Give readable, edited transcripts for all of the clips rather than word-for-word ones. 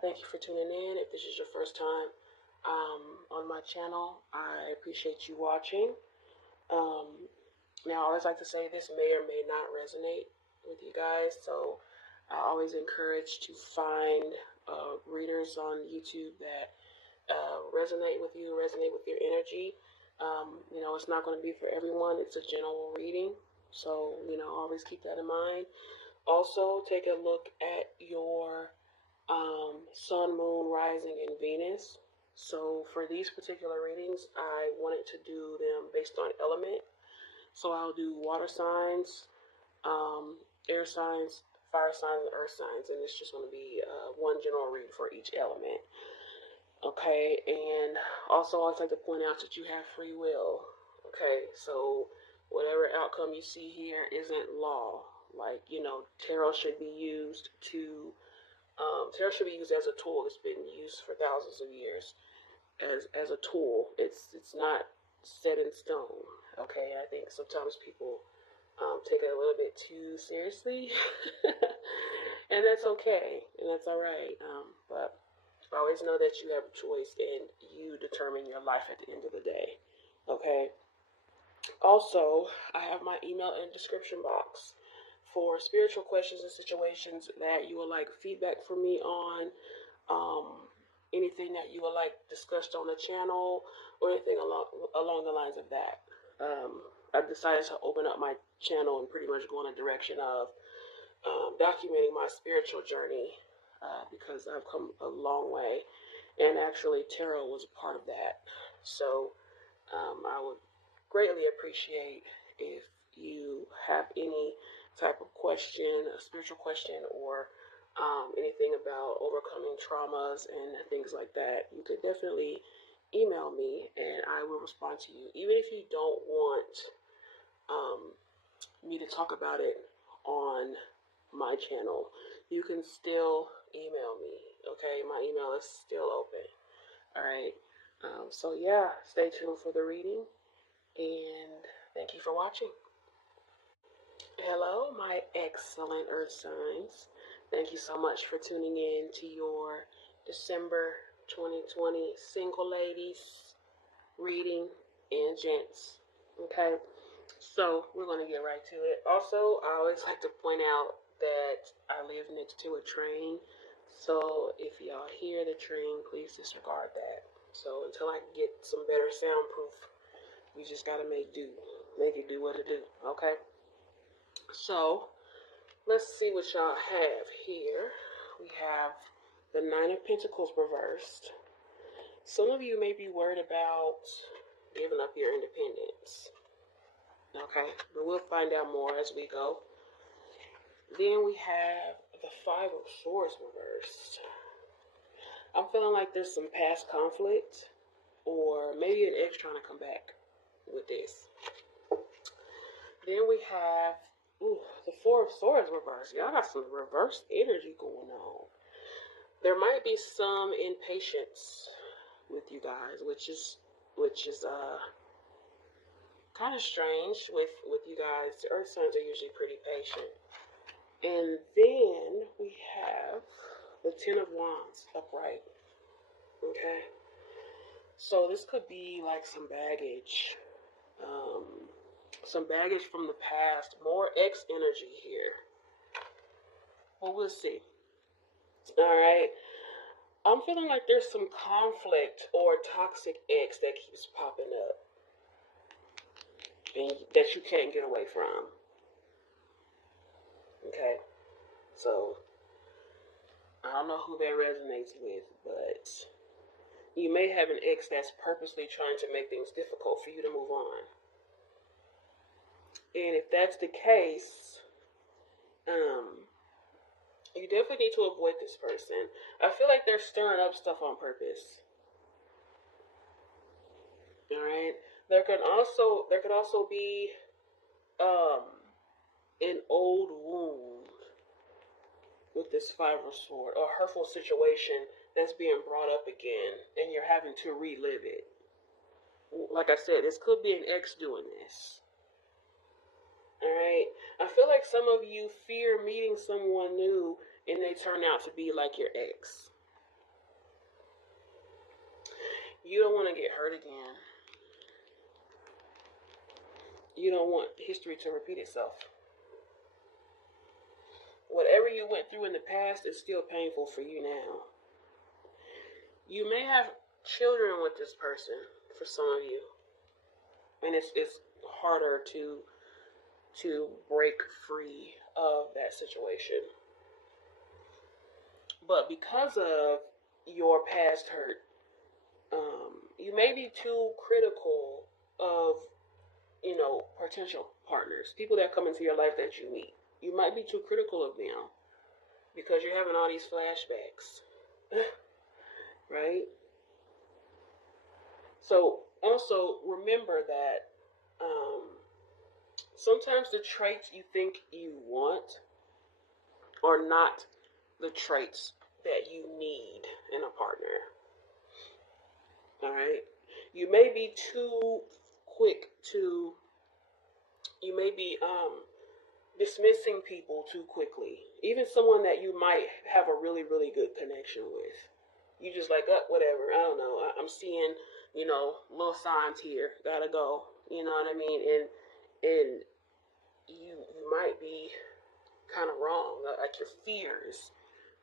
thank you for tuning in. If this is your first time on my channel, I appreciate you watching. Um, Now, I always like to say this may or may not resonate with you guys, so I always encourage to find readers on YouTube that resonate with you, resonate with your energy. It's not going to be for everyone. It's a general reading, so always keep that in mind. Also, take a look at your sun, moon, rising, and Venus. So for these particular readings, I wanted to do them based on element. So I'll do water signs, air signs, fire signs, and earth signs, and it's just going to be one general read for each element. Okay, and also I like to point out that you have free will. Okay, so whatever outcome you see here isn't law. Like, tarot should be used to tarot should be used as a tool. It's been used for thousands of years as a tool. It's not set in stone. Okay, I think sometimes people take it a little bit too seriously, and that's okay, and that's all right. But always know that you have a choice, and you determine your life at the end of the day. Okay. Also, I have my email in the description box for spiritual questions and situations that you would like feedback from me on, anything that you would like discussed on the channel, or anything along the lines of that. I've decided to open up my channel and pretty much go in a direction of documenting my spiritual journey because I've come a long way, and actually tarot was a part of that. So I would greatly appreciate if you have any type of question, a spiritual question, or anything about overcoming traumas and things like that. You could definitely email me and I will respond to you. Even if you don't want me to talk about it on my channel, you can still email me. Okay, my email is still open. All right. So yeah, stay tuned for the reading, and thank you for watching. Hello, my excellent earth signs. Thank you so much for tuning in to your December 2020 single ladies reading and gents. Okay, so we're going to get right to it. Also, I always like to point out that I live next to a train, so if y'all hear the train, please disregard that. So until I get some better soundproof, we just got to make it do what it do. Okay, so let's see what y'all have here. We have the Nine of Pentacles reversed. Some of you may be worried about giving up your independence. Okay, but we'll find out more as we go. Then we have the Five of Swords reversed. I'm feeling like there's some past conflict, or maybe an ex trying to come back with this. Then we have the Four of Swords reversed. Y'all got some reverse energy going on. There might be some impatience with you guys, which is kind of strange with you guys. The earth signs are usually pretty patient. And then we have the Ten of Wands upright. Okay, so this could be like some baggage. Some baggage from the past, more ex energy here. Well, we'll see. All right. I'm feeling like there's some conflict or toxic ex that keeps popping up and that you can't get away from. Okay. So, I don't know who that resonates with, but you may have an ex that's purposely trying to make things difficult for you to move on. And if that's the case, you definitely need to avoid this person. I feel like they're stirring up stuff on purpose. All right. There could also be an old wound with this Five of Swords, or a hurtful situation that's being brought up again, and you're having to relive it. Like I said, this could be an ex doing this. Alright, I feel like some of you fear meeting someone new and they turn out to be like your ex. You don't want to get hurt again. You don't want history to repeat itself. Whatever you went through in the past is still painful for you now. You may have children with this person for some of you. And it's harder to break free of that situation. But because of your past hurt, you may be too critical of, potential partners, people that come into your life that you meet. You might be too critical of them because you're having all these flashbacks, right? So also remember that sometimes the traits you think you want are not the traits that you need in a partner. All right? You may be too quick to, you may be dismissing people too quickly. Even someone that you might have a really, really good connection with. You just like, whatever, I don't know. I'm seeing, little signs here. Gotta go. You know what I mean? And you might be kind of wrong. Like your fears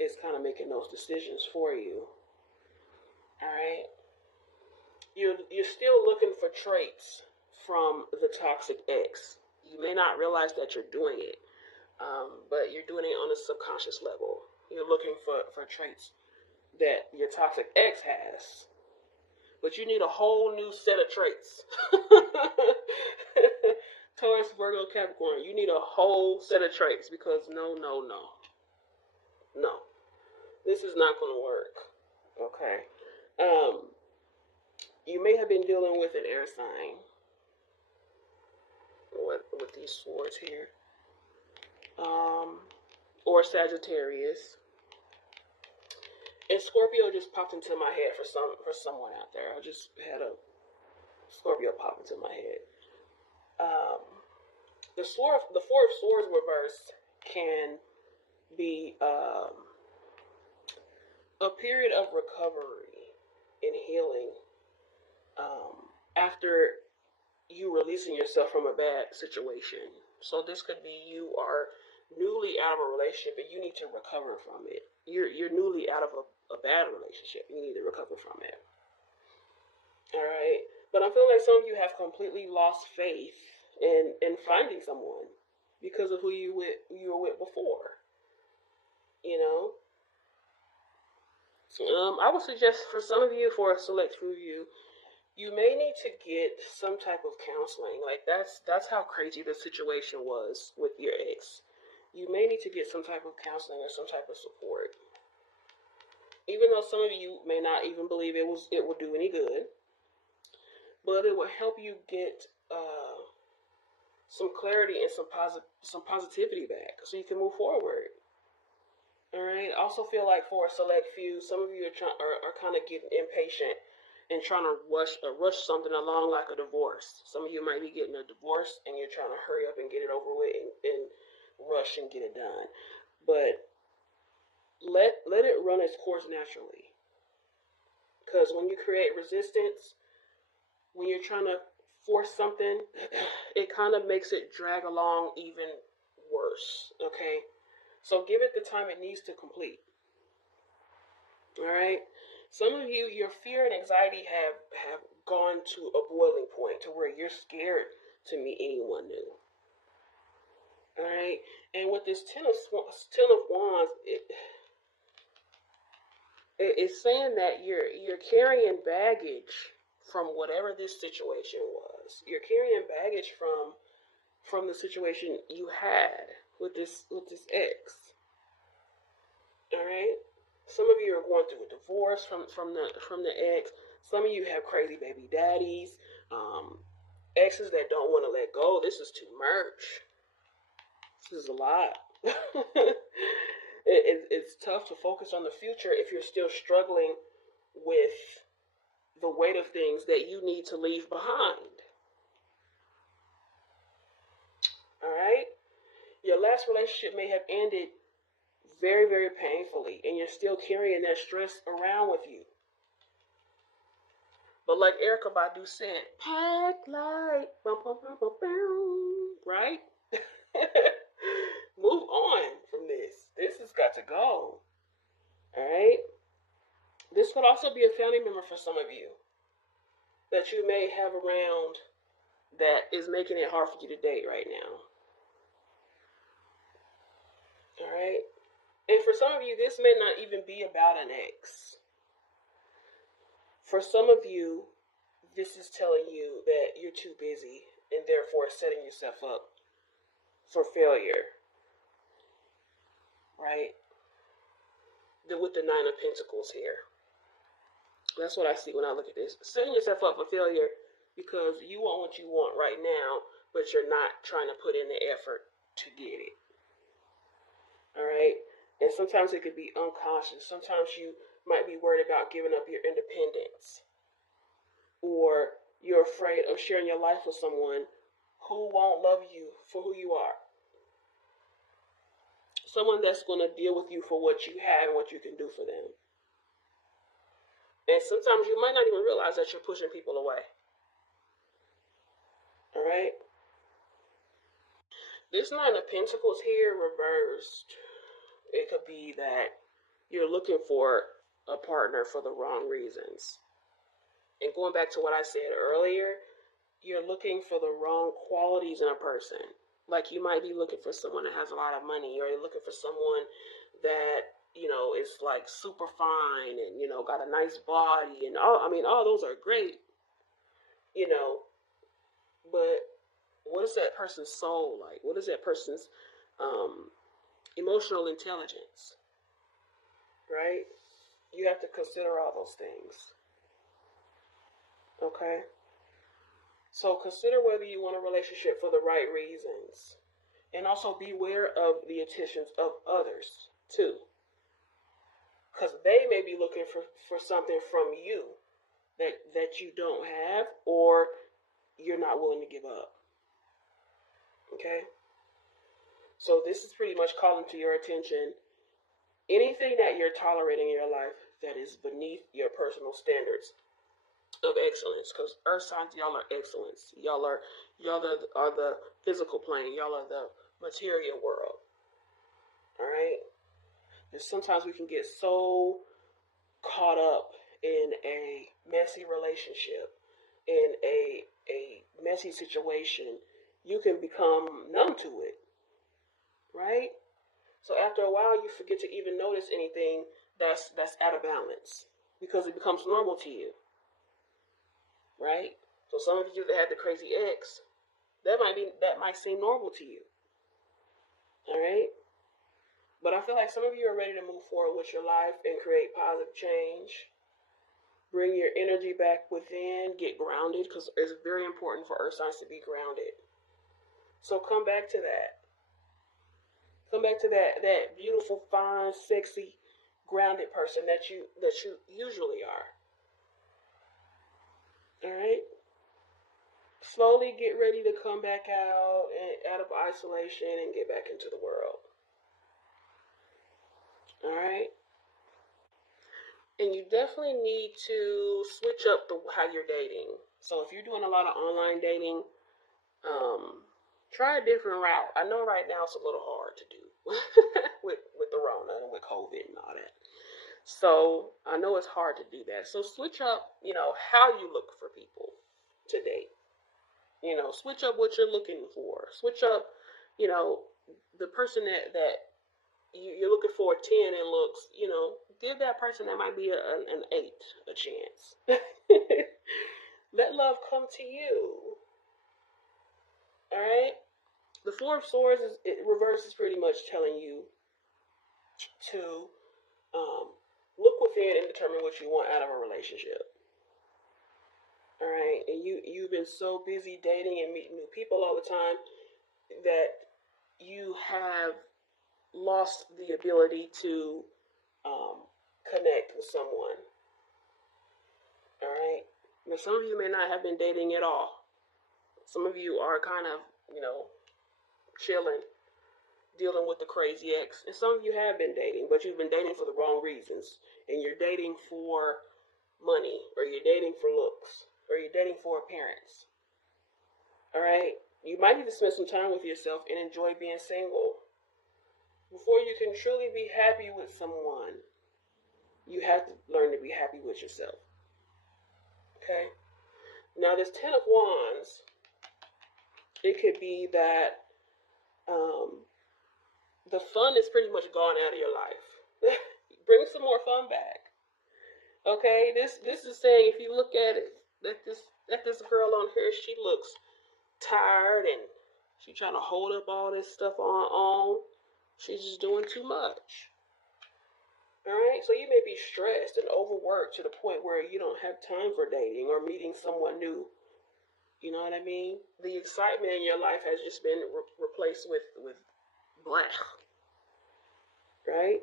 is kind of making those decisions for you. All right? You're still looking for traits from the toxic ex. You may not realize that you're doing it, but you're doing it on a subconscious level. You're looking for traits that your toxic ex has, but you need a whole new set of traits. Taurus, Virgo, Capricorn, you need a whole set of traits because no. This is not going to work. Okay. You may have been dealing with an air sign. With these swords here. Or Sagittarius. And Scorpio just popped into my head for someone out there. I just had a Scorpio pop into my head. The Four of Swords reversed can be a period of recovery and healing after you releasing yourself from a bad situation. So this could be you are newly out of a relationship and you need to recover from it. You're newly out of a bad relationship. You need to recover from it. All right. But I feel like some of you have completely lost faith in finding someone because of who you were with before. I would suggest for some of you, for a select few of you, you may need to get some type of counseling. Like that's how crazy the situation was with your ex. You may need to get some type of counseling or some type of support. Even though some of you may not even believe it will do any good, but it will help you get some clarity and some positivity back, so you can move forward. All right. I also feel like for a select few, some of you are kind of getting impatient and trying to rush something along like a divorce. Some of you might be getting a divorce and you're trying to hurry up and get it over with and rush and get it done. But let it run its course naturally. Because when you create resistance, when you're trying to force something, it kind of makes it drag along even worse. Okay? So give it the time it needs to complete. All right? Some of you, your fear and anxiety have gone to a boiling point to where you're scared to meet anyone new. All right? And with this Ten of Wands, it's saying that you're carrying baggage from whatever this situation was. You're carrying baggage from the situation you had with this ex. All right? Some of you are going through a divorce from the ex. Some of you have crazy baby daddies, exes that don't want to let go. This is too much. This is a lot. It's tough to focus on the future if you're still struggling with the weight of things that you need to leave behind. All right? Your last relationship may have ended very, very painfully, and you're still carrying that stress around with you. But like Erica Badu said, pack light, bum, bum, bum, bum, bum, right? Move on from this. This has got to go. All right. This could also be a family member for some of you that you may have around that is making it hard for you to date right now. All right. And for some of you, this may not even be about an ex. For some of you, this is telling you that you're too busy and therefore setting yourself up for failure. Right? With the Nine of Pentacles here. That's what I see when I look at this. Setting yourself up for failure because you want what you want right now, but you're not trying to put in the effort to get it. All right? And sometimes it could be unconscious. Sometimes you might be worried about giving up your independence. Or you're afraid of sharing your life with someone who won't love you for who you are. Someone that's going to deal with you for what you have and what you can do for them. And sometimes you might not even realize that you're pushing people away. All right? This Nine of Pentacles here reversed. It could be that you're looking for a partner for the wrong reasons. And going back to what I said earlier, you're looking for the wrong qualities in a person. Like you might be looking for someone that has a lot of money, or you're looking for someone that, you know, is like super fine and, you know, got a nice body and all. I mean, all those are great, you know, but what is that person's soul like? What is that person's emotional intelligence? Right? You have to consider all those things. Okay? So consider whether you want a relationship for the right reasons. And also beware of the attentions of others, too. Because they may be looking for something from you that you don't have or you're not willing to give up. Okay? So this is pretty much calling to your attention anything that you're tolerating in your life that is beneath your personal standards of excellence, because earth signs, y'all are excellence. Y'all are the physical plane. Y'all are the material world. All right. And sometimes we can get so caught up in a messy relationship, in a messy situation, you can become numb to it. Right. So after a while, you forget to even notice anything that's out of balance because it becomes normal to you. Right? So some of you that had the crazy ex, that might seem normal to you. All right? But I feel like some of you are ready to move forward with your life and create positive change. Bring your energy back within, get grounded, because it's very important for earth signs to be grounded. So come back to that. Come back to that beautiful, fine, sexy, grounded person that you usually are. All right? Slowly get ready to come back out of isolation and get back into the world. All right? And you definitely need to switch up how you're dating. So if you're doing a lot of online dating, try a different route. I know right now it's a little hard to do with the Rona and with COVID and all that. So I know it's hard to do that. So switch up, how you look for people to date. Switch up what you're looking for. Switch up, the person that you're looking for a 10 and looks, give that person that might be an 8 a chance. Let love come to you. All right? The Four of Swords, it reverses pretty much telling you to look within and determine what you want out of a relationship. All right? And you've been so busy dating and meeting new people all the time that you have lost the ability to connect with someone. All right? Now, some of you may not have been dating at all. Some of you are kind of, chilling, dealing with the crazy ex. And some of you have been dating, but you've been dating for the wrong reasons. And you're dating for money, or you're dating for looks, or you're dating for appearance. All right? You might need to spend some time with yourself and enjoy being single. Before you can truly be happy with someone, you have to learn to be happy with yourself. Okay? Now, this Ten of Wands, it could be that the fun is pretty much gone out of your life. Bring some more fun back. Okay? This is saying, if you look at it, that this girl on here, she looks tired and she's trying to hold up all this stuff on her own. She's just doing too much. Alright, so you may be stressed and overworked to the point where you don't have time for dating or meeting someone new. You know what I mean? The excitement in your life has just been replaced with blah. Right?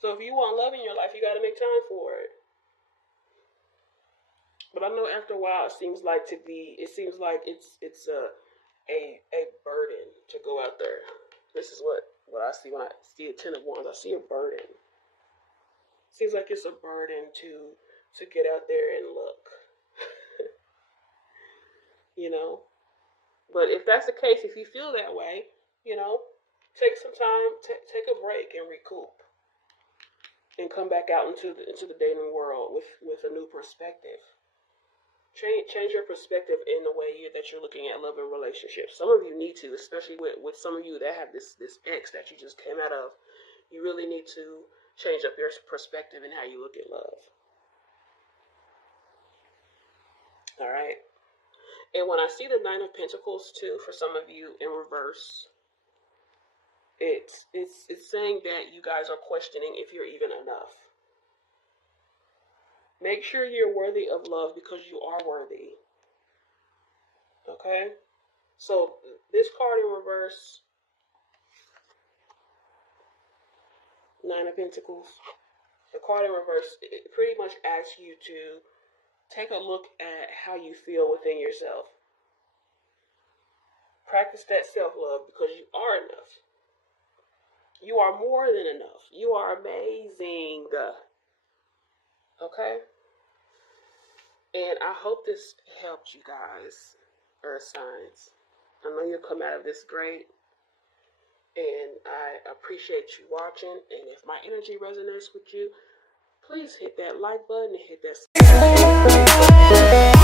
So if you want love in your life, you got to make time for it. But I know after a while it seems like it's a burden to go out there. This is what I see when I see a Ten of Wands. I see a burden. Seems like it's a burden to get out there and look. You know? But if that's the case, if you feel that way, you know, take some time, take a break and recoup. And come back out into the dating world with a new perspective. Change your perspective in the way that you're looking at love and relationships. Some of you need to, especially with some of you that have this ex that you just came out of. You really need to change up your perspective in how you look at love. All right. And when I see the Nine of Pentacles too, for some of you in reverse, it's saying that you guys are questioning if you're even enough. Make sure you're worthy of love because you are worthy. Okay? So this card in reverse, Nine of Pentacles, the card in reverse, it pretty much asks you to take a look at how you feel within yourself. Practice that self-love because you are enough. You are more than enough. You are amazing. Okay? And I hope this helped you guys, Earth signs. I know you'll come out of this great. And I appreciate you watching. And if my energy resonates with you, please hit that like button and hit that subscribe button.